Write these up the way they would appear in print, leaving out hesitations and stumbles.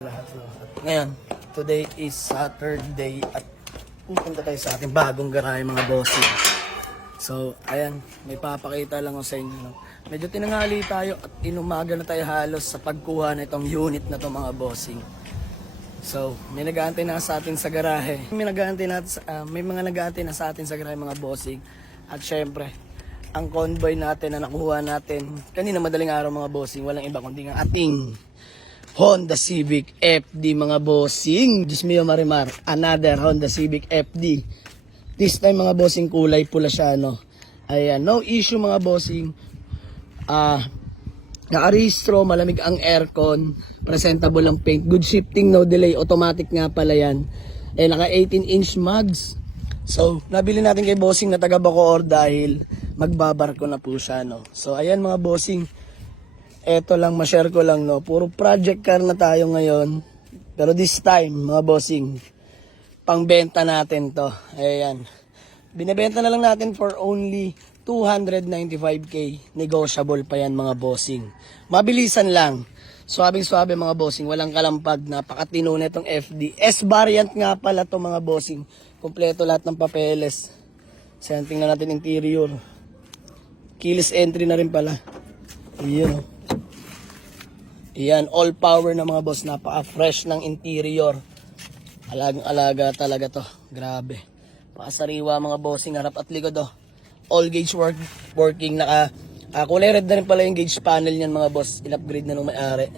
Lahat no. At ngayon, today is Saturday at pupunta tayo sa ating bagong garahe mga bossing. So, ayan, may papakita lang ako sa inyo. No? Medyo tinanghali tayo at inumaga na tayo halos sa pagkuha na itong unit na to mga bossing. So, may nag-aantay na sa atin sa garahe. May mga nag-aantay na sa atin sa garahe mga bossing. At syempre, ang convoy natin na nakuha natin kanina madaling araw mga bossing, walang iba kundi ang ating Honda Civic FD mga bossing. Diyos mio Marimar, another Honda Civic FD. This time mga bossing kulay pula siya no. Ayan, no issue mga bossing. Nakarehistro, malamig ang aircon, presentable ang paint, good shifting, no delay, automatic nga pala yan. Naka 18-inch mags. So, nabili natin kay bossing na taga Bacoor dahil magbabarko na po siya no. So, ayan mga bossing. Eto lang, ma-share ko lang, no. Puro project car na tayo ngayon. Pero this time, mga bossing, pangbenta natin to. Ayan. Binibenta na lang natin for only 295k. Negotiable pa yan, mga bossing. Mabilisan lang. Swabing-swabe, mga bossing. Walang kalampag. Napakatino na itong FD. S-variant nga pala to mga bossing. Kompleto lahat ng papeles. So, tingnan natin interior. Keyless entry na rin pala. Ayan, Ayan, all power na mga boss. Napaka-fresh ng interior. Alagang-alaga talaga to. Grabe. Pakasariwa mga bossing, harap at likod oh. All gauge working. Kulay red na rin pala yung gauge panel niyan mga boss. In-upgrade na nung may-ari.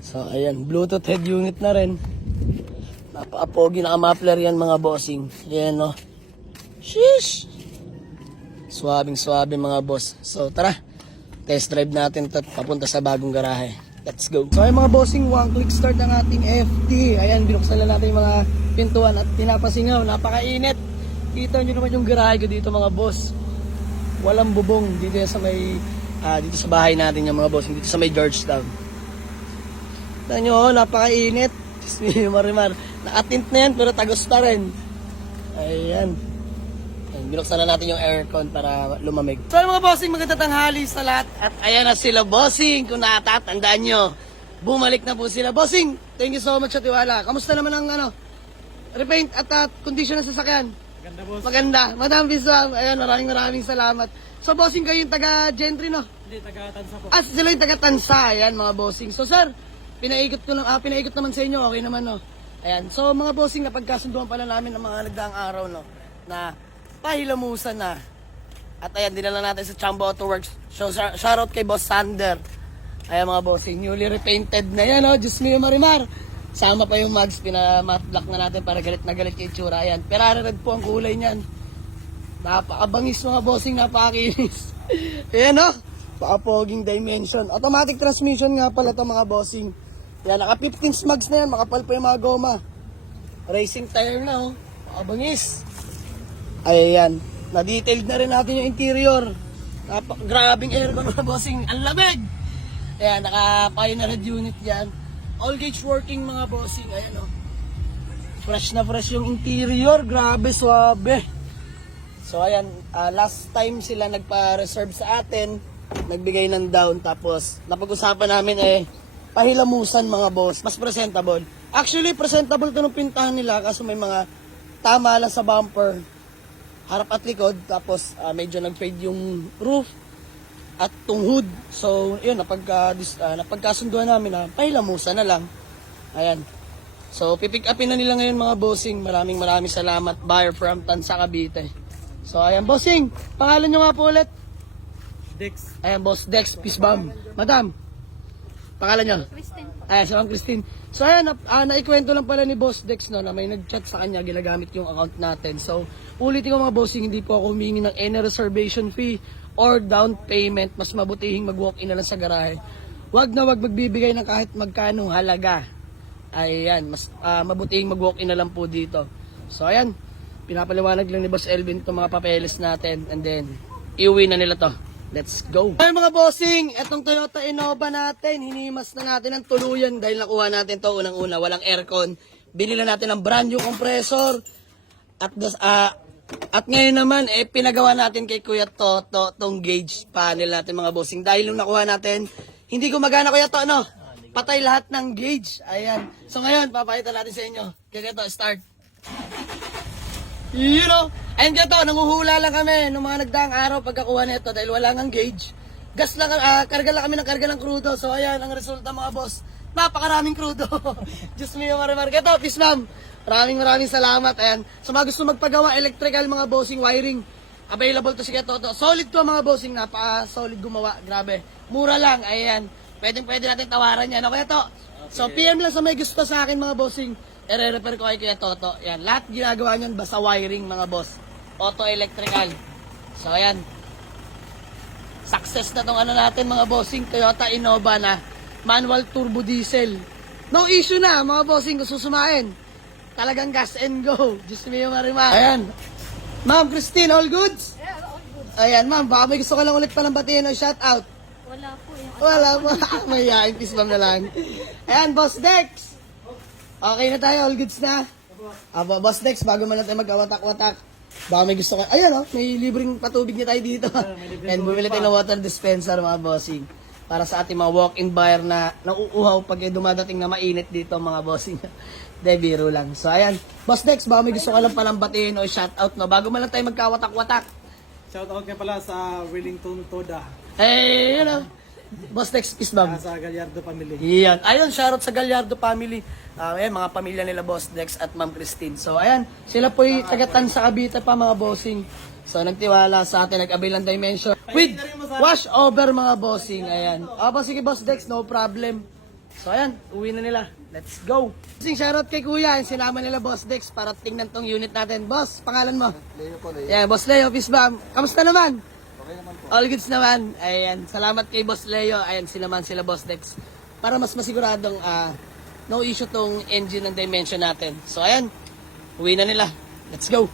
So, ayan. Bluetooth head unit na rin. Napaka-pogi na muffler yan mga bossing. Ayan oh. Sheesh! Swabing-swabe mga boss. So, tara. Test drive natin ito papunta sa bagong garahe. Let's go. So ay mga bossing, one click start ang ating FD. Ayan, binuksan na natin yung mga pintuan at pinapasingaw. Napakainit. Kita nyo naman yung garahe ko dito mga boss. Walang bubong dito sa may dito sa bahay natin yung mga bossing, dito sa may Georgetown. Kita nyo, napakainit. Marimar. Nakatint na yan pero tagos pa rin. Ayan. Binuksan na natin yung aircon para lumamig. So mga bossing, magandang tanghali sa lahat. At ayan na sila bossing, kung natatandaan nyo. Bumalik na po sila. Bossing, thank you so much sa tiwala. Kamusta naman ang repaint at condition ng sasakyan? Maganda boss. Maganda. Madam Biswam, ayan, maraming salamat. So bossing, kayo yung taga Gentry no? Hindi, taga-Tansa po. Sila yung taga Tansa, ayan mga bossing. So sir, pinaikot naman sa inyo, okay naman no? Ayan, so mga bossing, napagkasunduan pala namin ng mga nagdaang araw no, na pahilamusan na. At ayan, dinala natin sa Chambo Auto Works. So, shoutout kay Boss Sander. Ayan mga bossing, newly repainted na yan, oh. Diyos mio Marimar. Sama pa yung mags, pinamatte black na natin para galit na galit kay itsura. Ayan, Ferrari red po ang kulay niyan. Napakabangis mga bossing, napakakinis. Ayan, oh. Pakapoging dimension. Automatic transmission nga pala ito mga bossing. Ayan, naka 15 mags na yan, makapal pa yung mga goma. Racing tire na, oh. Pakabangis. Ayan, na-detailed na rin natin yung interior. Grabing aircon mga bossing, ang lamig! Ayan, naka-pioneer head unit yan. All gauge working mga bossing, ayan o. Fresh na fresh yung interior, grabe, swabe. So ayan, last time sila nagpa-reserve sa atin, nagbigay ng down, tapos napag-usapan namin pahilamusan mga boss, mas presentable. Actually, presentable to nung pintahan nila kasi may mga tama lang sa bumper. Harap at likod, tapos medyo nag-fade yung roof at tong hood. So, yun, napagkasunduan namin na pahilamusan na lang. Ayan. So, pipick upin na nila ngayon mga bossing. Maraming salamat. Buyer from Tansa, Cavite. So, ayan, bossing. Pangalan nyo nga po ulit? Dex. Ayan, boss Dex, peace bomb. Madam, pangalan nyo? Christine. Ayan, si Ma'am Christine. So ayan, naikwento lang pala ni Boss Dex no, na may nag-chat sa kanya, ginagamit yung account natin. So, ulitin ko mga bossing, hindi po ako humingi ng any reservation fee or down payment. Mas mabutihing mag-walk-in na lang sa garahe. Wag magbibigay ng kahit magkano halaga. Ayan, mas mabutihing mag-walk-in na lang po dito. So ayan, pinapaliwanag lang ni Boss Elvin itong mga papeles natin and then, iuwi na nila to. Let's go. Ay mga bossing, etong Toyota Innova natin, hinimas na natin ng tuluyan dahil nakuha natin to unang-una, walang aircon. Binila natin ng brand new compressor. At ngayon naman, pinagawa natin kay Kuya Toto tong gauge panel natin mga bossing. Dahil nung nakuha natin, hindi gumagana Kuya Toto, no? patay lahat ng gauge. Ayan. So ngayon, papakita natin sa inyo. Kaya ito, start. You know, ayun ganito, nanguhula lang kami nung mga nagdaang araw pagkakuha nito dahil wala nang gauge. Gas lang, karga lang kami ng karga ng crudo. So ayan, ang resulta mga boss, napakaraming crudo. Diyos mio, marimar. Ito, peace ma'am. Maraming salamat. Ayan. So mga gusto magpagawa, electrical mga bossing, wiring. Available to si Toto. Solid to mga bossing, napaka-solid gumawa. Grabe. Mura lang, ayan. Pwede natin tawaran yan. Okay to? So PM lang sa may gusto sa akin mga bossing. I-repair ko kay Kuya Toto. Yan, lahat ginagawa niyan basta wiring mga boss. Auto electrical. So ayan. Success na tong ano natin mga bossing, Toyota Innova na manual turbo diesel. No issue na mga bossing kung susumain. Talagang gas and go. Diyos mio marima. Ayan. Ma'am Christine, all goods? Yeah, all good. Ayan ma'am, baka may gusto ka lang ulit palang batiin o shout out. Wala po yung Wala po. Mayayain, peace ma'am na lang. Ayan, Boss Dex. Okay na tayo, all goods na. Boss Dex, bago man natin mag-awatak-watak. Baka may gusto ka. Ayan may libreng patubig niya tayo dito. And bumili tayo ng water dispenser mga bossing. Para sa ating mga walk-in buyer na nauuhaw pag dumadating na mainit dito mga bossing. De, biro lang. So ayan, Boss Dex, baka may gusto ka lang palang batiin o shout out no. Bago man lang tayo magkawatak-watak. Shoutout nga pala sa Wellington Toda. Hey, Boss Dex, peace ma'am. Sa Gallardo family. Yan. Ayun, shoutout sa Gallardo family. Ayan, mga pamilya nila Boss Dex at Ma'am Christine. So, ayan, sila po'y tagatan sa Cavite pa mga bossing. So, nagtiwala sa atin, nag-avail ng dimension. With wash over mga bossing. Ayan. Sige Boss Dex, no problem. So, ayan, uwi na nila. Let's go. Shoutout kay Kuya, yung sinama nila Boss Dex para tingnan tong unit natin. Boss, pangalan mo? Leo po, Leo. Yeah, Boss Leo, peace ma'am. Kamusta naman? Okay naman po. All goods naman. Ayan, salamat kay Boss Leo. Ayan, sinaman sila Boss Dex. Para mas masiguradong no issue tong engine ng dimension natin. So ayan, uwi na nila. Let's go.